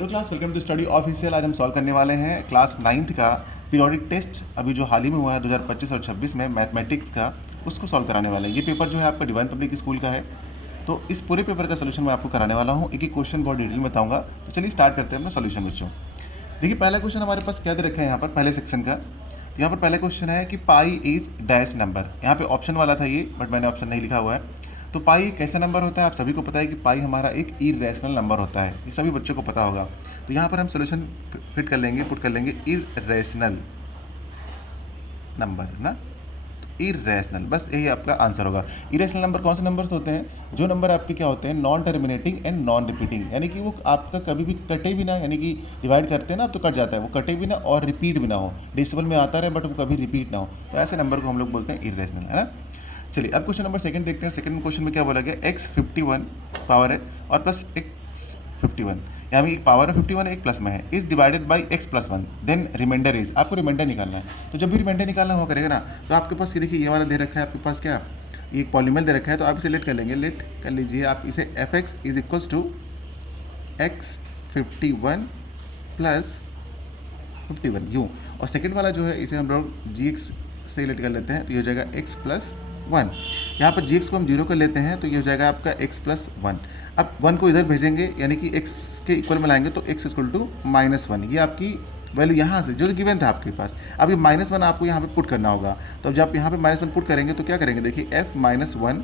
Hello class, welcome to Study Official. आज हम solve करने वाले हैं क्लास 9th का पीरियोडिक टेस्ट, अभी जो हाल ही में हुआ है 2025 और 26 में मैथमेटिक्स का, उसको सॉल्व कराने वाले हैं। ये पेपर जो है आपका डिवाइन पब्लिक स्कूल का है, तो इस पूरे पेपर का सोल्यूशन मैं आपको कराने वाला हूँ। एक एक क्वेश्चन बहुत डिटेल में बताऊँगा। तो चलिए स्टार्ट करते हैं अपना सोल्यूशन बच्चों। देखिए पहला क्वेश्चन हमारे पास क्या दे रखा है यहाँ पर पहले सेक्शन का। तो यहाँ पर पहला क्वेश्चन है कि पाई इज डैश नंबर। यहाँ पे ऑप्शन वाला था ये, बट मैंने ऑप्शन नहीं लिखा हुआ है। तो पाई एक कैसा नंबर होता है, आप सभी को पता है कि पाई हमारा एक इरेशनल नंबर होता है, ये सभी बच्चों को पता होगा। तो यहाँ पर हम सोल्यूशन फिट कर लेंगे, पुट कर लेंगे इरेशनल नंबर ना, इरेशनल, बस यही आपका आंसर होगा। इरेशनल नंबर कौन से नंबर्स होते हैं? जो नंबर आपके क्या होते हैं, non terminating and non repeating, यानी कि वो आपका कभी भी कटे भी ना, यानी कि डिवाइड करते हैं ना आप तो कट जाता है, वो कटे भी ना और रिपीट भी ना हो, डेसिमल में आता रहे बट वो कभी रिपीट ना हो, तो ऐसे नंबर को हम लोग बोलते हैं इरेशनल, है ना। चलिए अब क्वेश्चन नंबर सेकंड देखते हैं। सेकंड क्वेश्चन में क्या बोला गया, x 51 पावर है और प्लस x 51, यहाँ में एक पावर 51 है, एक प्लस में है, is divided by x plus 1, then remainder is, आपको रिमाइंडर निकालना है। तो जब भी रिमाइंडर निकालना हुआ करेगा ना, तो आपके पास ये देखिए ये वाला दे रखा है आपके पास, क्या ये एक पॉलीमर दे रखा है, तो आप इसे लेट कर लेंगे, लेट कर लीजिए आप इसे fx is equals to x 51 plus 51 यूँ, और सेकंड वाला जो है इसे हम लोग gx से लेट कर लेते हैं, तो ये हो जाएगा x प्लस 1। यहाँ पर gx को हम 0 कर लेते हैं, तो ये हो जाएगा आपका x प्लस 1। अब 1 को इधर भेजेंगे, यानी कि x के इक्वल में लाएंगे, तो x इक्वल टू -1, ये आपकी वैल्यू यहाँ से जो गिवन था आपके पास। अब ये -1 आपको यहाँ पे पुट करना होगा, तो अब जब आप यहाँ पे -1 पुट करेंगे तो क्या करेंगे, देखिए f -1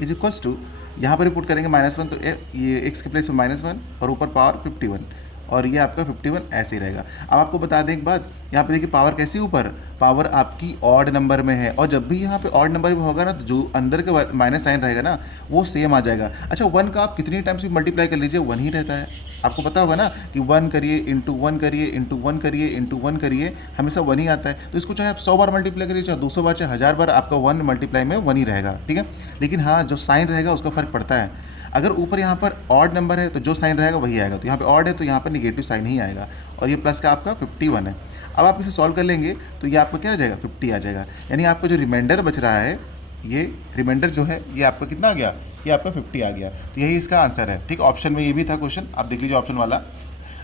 इज इक्वल्स टू, यहाँ पर भी पुट करेंगे -1, तो ये x के प्लेस में -1 और ऊपर पावर 51, और ये आपका 51 ऐसे ही रहेगा। अब आपको बता दें एक बात, यहाँ पे देखिए पावर कैसी ऊपर, पावर आपकी ऑड नंबर में है, और जब भी यहाँ पे ऑड नंबर में होगा ना, तो जो अंदर का माइनस साइन रहेगा ना वो सेम आ जाएगा। अच्छा 1 का आप कितनी टाइम्स भी मल्टीप्लाई कर लीजिए 1 ही रहता है, आपको पता होगा ना कि 1 करिए इंटू 1 करिए इंटू 1 करिए इंटू 1 करिए, हमेशा 1 ही आता है। तो इसको चाहे आप 100 बार मल्टीप्लाई करिए, चाहे 200 बार, चाहे 1000 बार, आपका 1 मल्टीप्लाई में 1 ही रहेगा, ठीक है। लेकिन हाँ जो साइन रहेगा उसका फ़र्क पड़ता है। अगर ऊपर यहाँ पर ऑड नंबर है तो जो साइन रहेगा वही आएगा, तो यहाँ पे ऑड है तो यहाँ पर निगेटिव साइन ही आएगा, और ये प्लस का आपका 51 है। अब आप इसे सॉल्व कर लेंगे तो ये आपका क्या आ जाएगा, 50 आ जाएगा, यानी आपका जो रिमाइंडर बच रहा है, ये रिमाइंडर जो है ये आपका कितना आ गया, ये आपका 50 आ गया। तो यही इसका आंसर है, ठीक। ऑप्शन में ये भी था क्वेश्चन, आप देख लीजिए ऑप्शन वाला।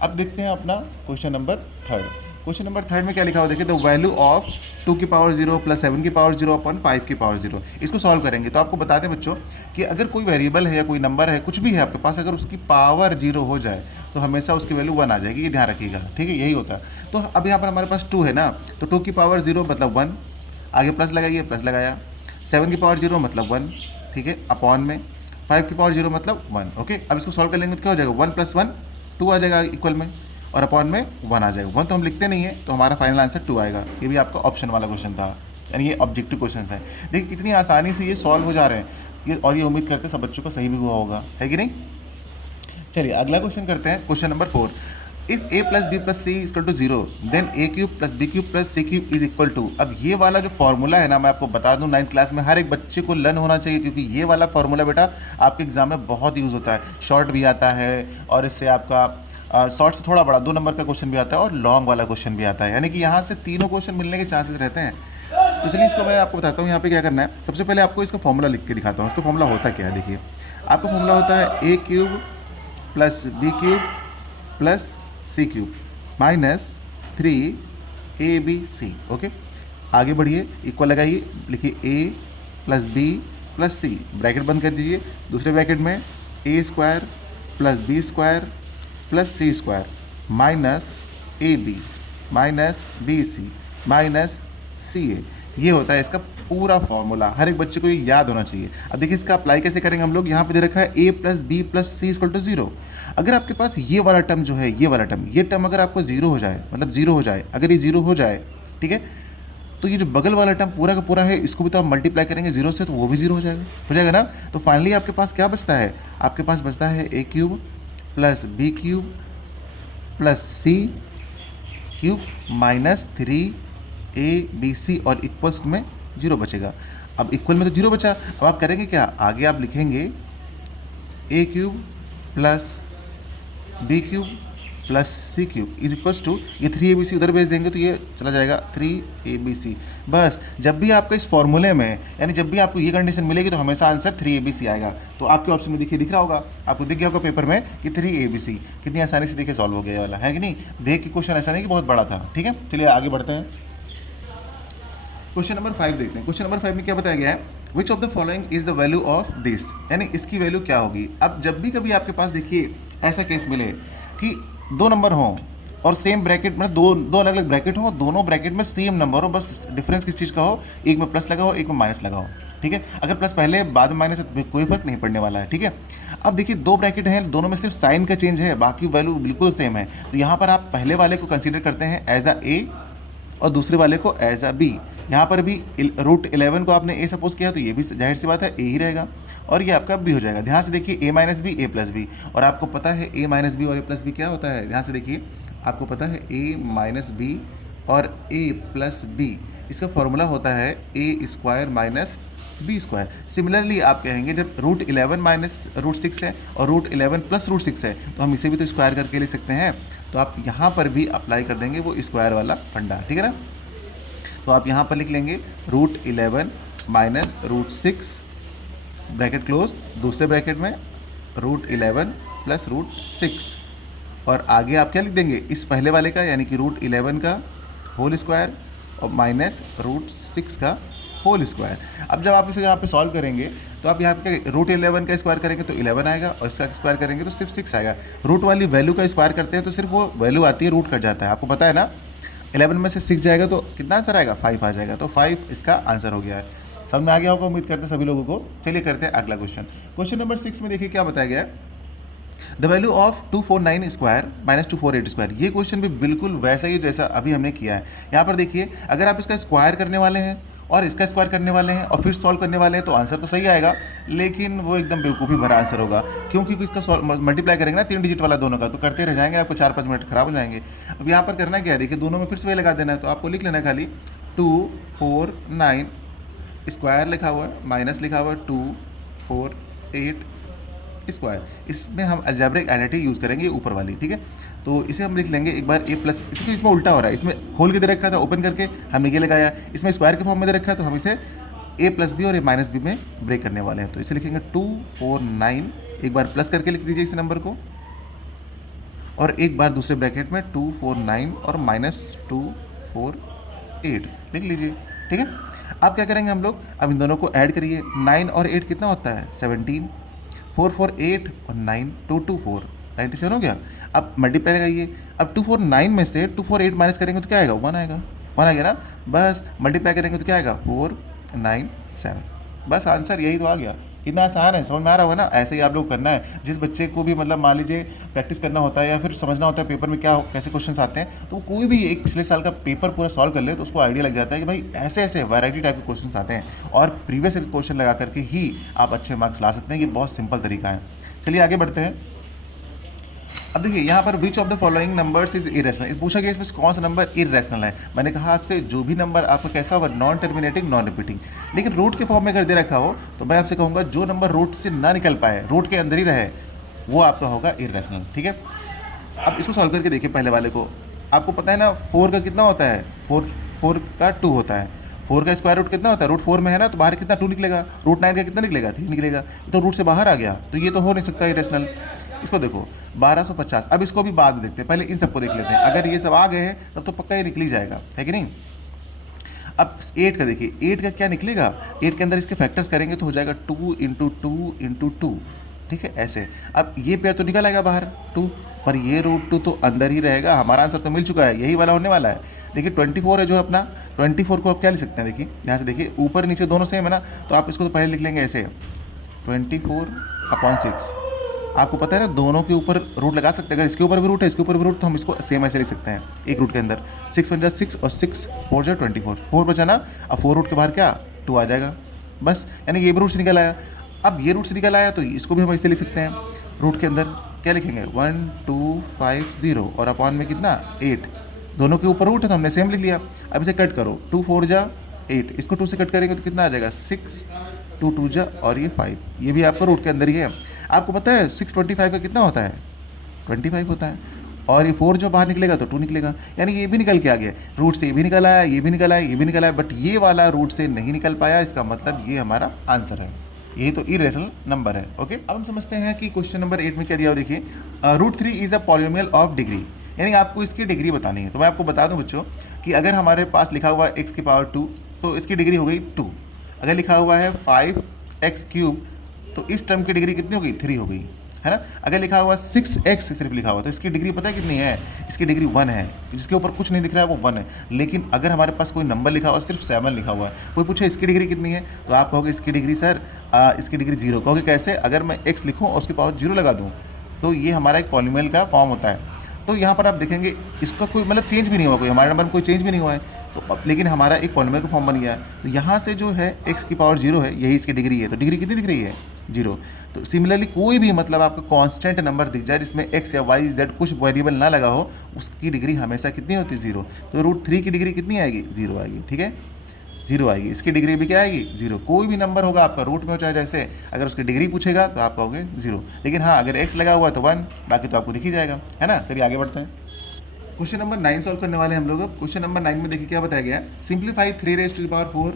अब देखते हैं अपना question number third. Question number third में क्या लिखा हुआ, देखिए द वैल्यू ऑफ 2 की पावर 0 प्लस 7 की पावर 0 अपॉन 5 की पावर 0। इसको सॉल्व करेंगे तो आपको बता दें बच्चों कि अगर कोई वेरिएबल है या कोई नंबर है, कुछ भी है आपके पास, अगर उसकी पावर 0 हो जाए तो हमेशा उसकी वैल्यू 1 आ जाएगी, ये ध्यान रखिएगा, ठीक है, यही होता है। तो अब यहाँ पर हमारे पास 2 है ना, तो 2 की पावर 0 मतलब 1, आगे प्लस लगाइए, प्लस लगाया, 7 की पावर 0 मतलब 1, ठीक है, अपॉन में 5 की पावर 0 मतलब 1, ओके। अब इसको सॉल्व कर लेंगे तो क्या हो जाएगा, 1 प्लस 1 2 आ जाएगा इक्वल में, और अपॉन में 1 आ जाएगा। 1 तो हम लिखते नहीं है, तो हमारा फाइनल आंसर 2 आएगा। ये भी आपका ऑप्शन वाला क्वेश्चन था, यानी ये ऑब्जेक्टिव क्वेश्चन है। देखिए कितनी आसानी से ये सॉल्व हो जा रहे हैं ये, और ये उम्मीद करते हैं सब बच्चों का सही भी हुआ होगा, है कि नहीं। चलिए अगला क्वेश्चन करते हैं, question number 4। If a plus B plus C equal to 0 then a cube plus B cube plus C cube is equal to. अब ये वाला जो फॉर्मूला है ना, मैं आपको बता दूं 9th क्लास में हर एक बच्चे को लर्न होना चाहिए, क्योंकि ये वाला फॉर्मूला बेटा आपके एग्जाम में बहुत यूज़ होता है। शॉर्ट भी आता है, और इससे आपका शॉर्ट से थोड़ा बड़ा 2 नंबर का क्वेश्चन भी आता है, और लॉन्ग वाला क्वेश्चन भी आता है, यानी कि यहाँ से तीनों क्वेश्चन मिलने के चांसेस रहते हैं। तो चलिए इसको मैं आपको बताता हूँ यहाँ पे क्या करना है। सबसे पहले आपको इसका फॉर्मूला लिख के दिखाता हूँ। इसका फॉर्मूला होता क्या है, देखिए आपका फॉर्मूला होता है a cube plus B cube plus C cube minus 3ab, okay. आगे बढ़िए, इक्वल लगाइए, लिखिए a plus B plus c, bracket बंद कर दीजिए, दूसरे ब्रैकेट में a square plus b square plus c square minus ab minus b c minus c a. ये होता है इसका पूरा फॉर्मूला, हर एक बच्चे को ये याद होना चाहिए। अब देखिए इसका अप्लाई कैसे करेंगे हम लोग, यहाँ पे दे रखा है a plus B plus C equal to 0। अगर आपके पास ये वाला टर्म जो है, ये वाला टर्म, ये टर्म अगर आपको 0 हो जाए, मतलब 0 हो जाए, अगर ये 0 हो जाए, ठीक है, तो ये जो बगल वाला टर्म पूरा का पूरा है, इसको भी तो आप मल्टीप्लाई करेंगे 0 से, तो वो भी 0 हो जाएगा ना। तो फाइनली आपके पास क्या बचता है, आपके पास बचता है a cube plus B cube plus C cube minus 3abc, और इक्वल्स में 0 बचेगा। अब इक्वल में तो 0 बचा, अब आप करेंगे क्या, आगे आप लिखेंगे a cube plus B cube plus C cube is equals to, ये 3ABC उधर भेज देंगे तो ये चला जाएगा 3ABC। बस जब भी आपका इस फॉर्मूले में, यानी जब भी आपको ये कंडीशन मिलेगी तो हमेशा आंसर 3ABC आएगा। तो आपके ऑप्शन में देखिए, दिख रहा होगा आपको, दिख गया होगा पेपर में कि 3ABC। कितनी आसानी से देखिए सॉल्व हो गया ये वाला, है कि नहीं। देख के क्वेश्चन ऐसा नहीं कि बहुत बड़ा था। ठीक है, चलिए आगे बढ़ते हैं। क्वेश्चन नंबर 5 देखते हैं। क्वेश्चन नंबर 5 में क्या बताया गया है, which of the following is the value of this, यानी इसकी वैल्यू क्या होगी। अब जब भी कभी आपके पास देखिए ऐसा केस मिले कि दो नंबर हों और सेम ब्रैकेट में, दो अलग अलग ब्रैकेट हो, दोनों ब्रैकेट में सेम नंबर हो, बस डिफरेंस किस चीज़ का हो, एक में प्लस लगा हो एक में माइनस लगा हो। ठीक है, अगर प्लस पहले बाद में माइनस है तो कोई फर्क नहीं पड़ने वाला है। ठीक है, अब देखिए दो ब्रैकेट हैं, दोनों में सिर्फ साइन का चेंज है, बाकी वैल्यू बिल्कुल सेम है। तो यहाँ पर आप पहले वाले को कंसिडर करते हैं एज अ ए और दूसरे वाले को एज अ बी। यहाँ पर भी √11 को आपने ए सपोज किया तो ये भी जाहिर सी बात है ए ही रहेगा, और ये आपका बी हो जाएगा। ध्यान से देखिए ए माइनस बी ए प्लस बी, और आपको पता है ए माइनस बी और ए प्लस बी क्या होता है। ध्यान से देखिए, आपको पता है ए माइनस बी और ए प्लस बी, इसका फॉर्मूला होता है a square minus b square. Similarly आप कहेंगे जब √11 माइनस √6 है और √11 प्लस √6 है तो हम इसे भी तो स्क्वायर करके ले सकते हैं। तो आप यहाँ पर भी अप्लाई कर देंगे वो स्क्वायर वाला फंडा। ठीक है ना, तो आप यहाँ पर लिख लेंगे √11 माइनस √6 ब्रैकेट क्लोज, दूसरे ब्रैकेट में √11 प्लस √6, और आगे आप क्या लिख देंगे इस पहले वाले का, यानी कि √11 का होल स्क्वायर और माइनस √6 का होल स्क्वायर। अब जब आप इसे यहाँ पे सॉल्व करेंगे तो आप यहाँ पे √11 का स्क्वायर करेंगे तो 11 आएगा, और इसका स्क्वायर करेंगे तो सिर्फ 6 आएगा। रूट वाली वैल्यू का स्क्वायर करते हैं तो सिर्फ वो वैल्यू आती है, रूट कट जाता है। आपको पता है ना, 11 में से 6 जाएगा तो कितना आंसर आएगा, 5 आ जाएगा। तो 5 इसका आंसर हो गया है। समझ में आ गया होगा, उम्मीद करते हैं सभी लोगों को। चलिए करते हैं अगला क्वेश्चन। क्वेश्चन नंबर 6 में देखिए क्या बताया गया है, the value of 249 square minus 248 square. ये क्वेश्चन भी बिल्कुल वैसा ही जैसा अभी हमने किया है। यहाँ पर देखिए अगर आप इसका स्क्वायर करने वाले हैं और इसका स्क्वायर करने वाले हैं और फिर सॉल्व करने वाले हैं तो आंसर तो सही आएगा, लेकिन वो एकदम बेवकूफ़ी भरा आंसर होगा, क्योंकि इसका मल्टीप्लाई करेंगे ना 3 डिजिट वाला दोनों का, तो करते रह जाएंगे, आपको 4-5 मिनट खराब हो जाएंगे। अब यहाँ पर करना क्या है, देखिए दोनों में फिर से वही लगा देना है। तो आपको लिख लेना है खाली 249 स्क्वायर लिखा हुआ है माइनस लिखा हुआ है 248 स्क्वायर। इसमें हम अलजेब्रिक आइडेंटिटी यूज़ करेंगे ऊपर वाली। ठीक है, तो इसे हम लिख लेंगे एक बार ए प्लस, क्योंकि इसमें उल्टा हो रहा है, इसमें खोल के दे रखा था, ओपन करके हमने ये लगाया, इसमें स्क्वायर के फॉर्म में दे रखा है तो हम इसे ए प्लस बी और ए माइनस बी में ब्रेक करने वाले हैं। तो इसे लिखेंगे 249, एक बार प्लस करके लिख लीजिए इस नंबर को, और एक बार दूसरे ब्रैकेट में 249 और माइनस 248 लिख लीजिए। ठीक है, अब क्या करेंगे हम लोग, अब इन दोनों को ऐड करिए, 9 और 8 कितना होता है 17, 4 4 8 और 9 2 2 4 97 हो गया। अब मल्टीप्लाई लगाइए, अब 249 में से 248 माइनस करेंगे तो क्या आएगा, 1 आएगा, 1 आ गया ना। बस मल्टीप्लाई करेंगे तो क्या आएगा 497, बस आंसर यही तो आ गया। कितना आसान है, समझ में आ रहा होगा ना। ऐसे ही आप लोग करना है। जिस बच्चे को भी मतलब मान लीजिए प्रैक्टिस करना होता है या फिर समझना होता है पेपर में क्या कैसे क्वेश्चंस आते हैं, तो कोई भी एक पिछले साल का पेपर पूरा सॉल्व कर ले तो उसको आइडिया लग जाता है कि भाई ऐसे ऐसे वैरायटी टाइप के क्वेश्चंस आते हैं, और प्रीवियस क्वेश्चन लगा करके ही आप अच्छे मार्क्स ला सकते हैं। ये बहुत सिंपल तरीका है। चलिए आगे बढ़ते हैं। अब देखिए यहाँ पर which of the following numbers is irrational, पूछा गया इसमें कौन सा नंबर इरेशनल है। मैंने कहा आपसे जो भी नंबर आपका कैसा होगा, नॉन टर्मिनेटिंग नॉन रिपीटिंग, लेकिन रूट के फॉर्म में अगर दे रखा हो तो मैं आपसे कहूँगा जो नंबर रूट से ना निकल पाए, रूट के अंदर ही रहे, वो आपका होगा इरेशनल। ठीक है, अब इसको सॉल्व करके देखिए पहले वाले को। आपको पता है ना 4 का कितना होता है, 4 का 2 होता है, 4 का स्क्वायर रूट कितना होता है, √4 में है ना, तो बाहर कितना 2 निकलेगा, √9 का कितना निकलेगा 3 निकलेगा, तो रूट से बाहर आ गया, तो ये तो हो नहीं सकता इरेशनल। इसको देखो 1250। अब इसको भी बाद में देखते हैं, पहले इन सबको देख लेते हैं। अगर ये सब आ गए हैं तब तो पक्का ही निकल ही जाएगा, है कि नहीं। अब 8 का देखिए, 8 का क्या निकलेगा, 8 के अंदर इसके फैक्टर्स करेंगे तो हो जाएगा 2 × 2 × 2। ठीक है, ऐसे। अब ये पेयर तो निकल आएगा बाहर 2, पर ये √2 तो अंदर ही रहेगा। हमारा आंसर तो मिल चुका है, यही वाला होने वाला है। देखिए 24 है जो अपना, 24 को आप क्या लिख सकते हैं, देखिए यहाँ से देखिए ऊपर नीचे दोनों सेम है ना, तो आप इसको तो पहले लिख लेंगे ऐसे 24/6। आपको पता है ना दोनों के ऊपर रूट लगा सकते हैं, अगर इसके ऊपर भी रूट है इसके ऊपर भी रूट, तो हम इसको सेम ऐसे लिख सकते हैं एक रूट के अंदर। 6 × 6 और 6 4 × 24, 4 बचा ना, अब 4 रूट के बाहर क्या 2 आ जाएगा, बस। यानी ये भी रूट से निकल आया। अब ये रूट से निकल आया तो इसको भी हम ऐसे लिख सकते हैं, रूट के अंदर क्या लिखेंगे 1250 और अपॉन में कितना 8, दोनों के ऊपर रूट है तो हमने सेम लिख लिया। अब इसे कट करो, 2 4 जा 8, इसको 2 से कट करेंगे तो कितना आ जाएगा 6, 2 2 जा और ये 5, ये भी आपका रूट के अंदर ही है। आपको पता है 625 का कितना होता है 25 होता है, और ये 4 जो बाहर निकलेगा तो 2 निकलेगा, यानी ये भी निकल के आ गया। रूट से ये भी निकल आया, ये भी निकल आया, ये भी निकल आया, बट ये वाला रूट से नहीं निकल पाया, इसका मतलब ये हमारा आंसर है। यही तो इरेशनल नंबर है। ओके, अब हम समझते हैं कि क्वेश्चन नंबर 8 में क्या दिया हो। देखिए, root 3 is a polynomial of degree, यानी आपको इसकी डिग्री बतानी है। तो मैं आपको बता दूं बच्चों कि अगर हमारे पास लिखा हुआ है x की पावर 2 तो इसकी डिग्री हो गई 2। अगर लिखा हुआ है 5x³ तो इस टर्म की डिग्री कितनी हो गई, 3 हो गई, है ना। अगर लिखा हुआ 6x सिर्फ लिखा हुआ तो इसकी डिग्री पता है कितनी है, इसकी डिग्री 1 है। जिसके ऊपर कुछ नहीं दिख रहा है वो 1 है। लेकिन अगर हमारे पास कोई नंबर लिखा हुआ सिर्फ 7 लिखा हुआ है, कोई पूछे इसकी डिग्री कितनी है, तो आप कहोगे इसकी डिग्री सर इसकी डिग्री 0। कहोगे कैसे, अगर मैं x लिखूँ और उसकी पावर 0 लगा दूँ तो ये हमारा एक पॉलिनोमियल का फॉर्म होता है। तो यहाँ पर आप देखेंगे इसका कोई मतलब चेंज भी नहीं हुआ, कोई हमारे नंबर में कोई चेंज भी नहीं हुआ है, तो अब लेकिन हमारा एक पॉलिनोमियल का फॉर्म बन गया है। तो यहाँ से जो है x की पावर 0 है, यही इसकी डिग्री है। तो डिग्री कितनी दिख रही है, 0। तो सिमिलरली कोई भी मतलब आपका कांस्टेंट नंबर दिख जाए जिसमें x या y z कुछ वेरिएबल ना लगा हो, उसकी डिग्री हमेशा कितनी होती है, 0। तो रूट 3 की डिग्री कितनी आएगी, 0 आएगी। ठीक है, 0 आएगी। इसकी डिग्री भी क्या आएगी, 0। कोई भी नंबर होगा आपका रूट में हो चाहे जैसे, अगर उसकी डिग्री पूछेगा तो आप कहोगे 0। लेकिन हाँ, अगर x लगा हुआ है तो 1, बाकी तो आपको दिख ही जाएगा, है ना। चलिए आगे बढ़ते हैं। क्वेश्चन नंबर 9 सॉल्व करने वाले हैं हम लोग। अब क्वेश्चन नंबर 9 में देखिए क्या बताया गया है, simplify 3 raise to the power 4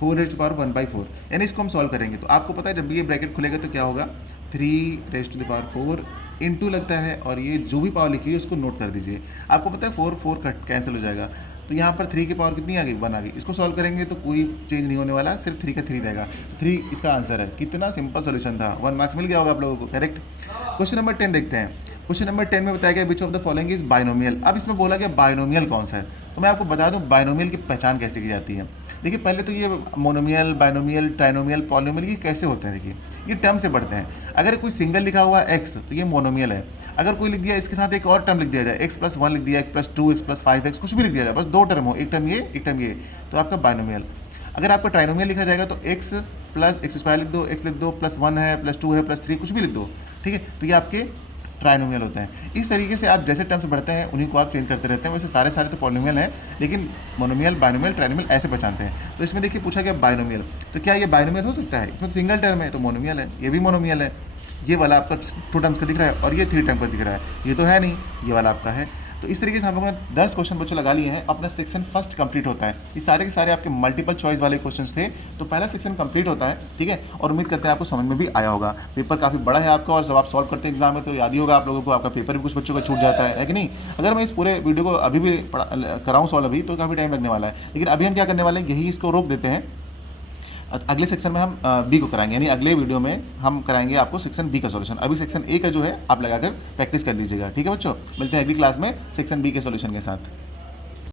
4 raise to the power 1/4, यानी इसको हम सॉल्व करेंगे। तो आपको पता है जब भी ये ब्रैकेट खुलेगा तो क्या होगा, 3 raise to the power 4 into लगता है, और ये जो भी पावर लिखी है उसको नोट कर दीजिए। आपको पता है 4 4 कट कैंसिल हो जाएगा, तो यहाँ पर 3 की पावर कितनी आ गई, 1 आ गई। इसको सॉल्व करेंगे तो कोई चेंज नहीं होने वाला, सिर्फ 3 का 3 रहेगा। 3 इसका आंसर है। कितना सिंपल सोल्यूशन था, 1 मार्क्स मिल गया होगा आप लोगों को, करेक्ट। क्वेश्चन नंबर 10 देखते हैं। क्वेश्चन नंबर 10 में बताया गया which of the following is binomial. अब इसमें बोला गया बाइनोमियल कौन सा है, तो मैं आपको बता दूं बाइनोमियल की पहचान कैसे की जाती है। देखिए पहले तो ये मोनोमियल, बाइनोमियल, ट्राइनोमियल, पॉलिनोमियल, ये कैसे होते हैं, देखिए ये टर्म से पढ़ते हैं। अगर कोई सिंगल लिखा हुआ है x तो ये मोनोमियल है। अगर कोई लिख दिया इसके साथ एक और टर्म लिख दिया जाए, x+1 लिख दिया, x+2, x+5x, कुछ भी लिख दिया जाए, बस 2 टर्म हो, एक टर्म ये एक टर्म ये, तो आपका बाइनोमियल। अगर आपका ट्राइनोमियल लिखा जाएगा तो x प्लस x² लिख दो, x लिख दो, +1 है, +2 है, +3 कुछ भी लिख दो, ठीक है। तो ये आपके ट्राइनोमियल होता है। इस तरीके से आप जैसे टर्म्स बढ़ते हैं उन्हीं को आप चेंज करते रहते हैं। वैसे सारे तो पॉलिनोमियल हैं, लेकिन मोनोमियल, बाइनोमियल, ट्राइनोमियल ऐसे पहचानते हैं। तो इसमें देखिए पूछा गया बाइनोमियल, तो क्या ये बाइनोमियल हो सकता है, इसमें सिंगल टर्म है तो मोनोमियल है, ये भी मोनोमियल है। ये वाला आपका 2 टर्म्स का दिख रहा है और ये 3 टर्म का दिख रहा है, ये तो है नहीं, ये वाला आपका है। तो इस तरीके से हम लोगों ने 10 क्वेश्चन बच्चों लगा लिए हैं, अपना सेक्शन फर्स्ट कंप्लीट होता है। ये सारे के सारे आपके मल्टीपल चॉइस वाले क्वेश्चंस थे, तो पहला सेक्शन कंप्लीट होता है, ठीक है। और उम्मीद करते हैं आपको समझ में भी आया होगा। पेपर काफ़ी बड़ा है आपका, और जब आप सॉल्व करते हैं एग्जाम में तो याद ही होगा आप लोगों को, आपका पेपर भी कुछ बच्चों का छूट जाता है कि नहीं। अगर मैं इस पूरे वीडियो को अभी भी कराऊँ सॉल्व अभी तो काफ़ी टाइम लगने वाला है, लेकिन अभी हम क्या करने वाले हैं, यही इसको रोक देते हैं। अगले सेक्शन में हम बी को कराएंगे, यानी अगले वीडियो में हम कराएंगे आपको सेक्शन बी का सॉल्यूशन। अभी सेक्शन ए का जो है आप लगाकर प्रैक्टिस कर लीजिएगा, ठीक है बच्चों। मिलते हैं अगली क्लास में सेक्शन बी के सॉल्यूशन के साथ।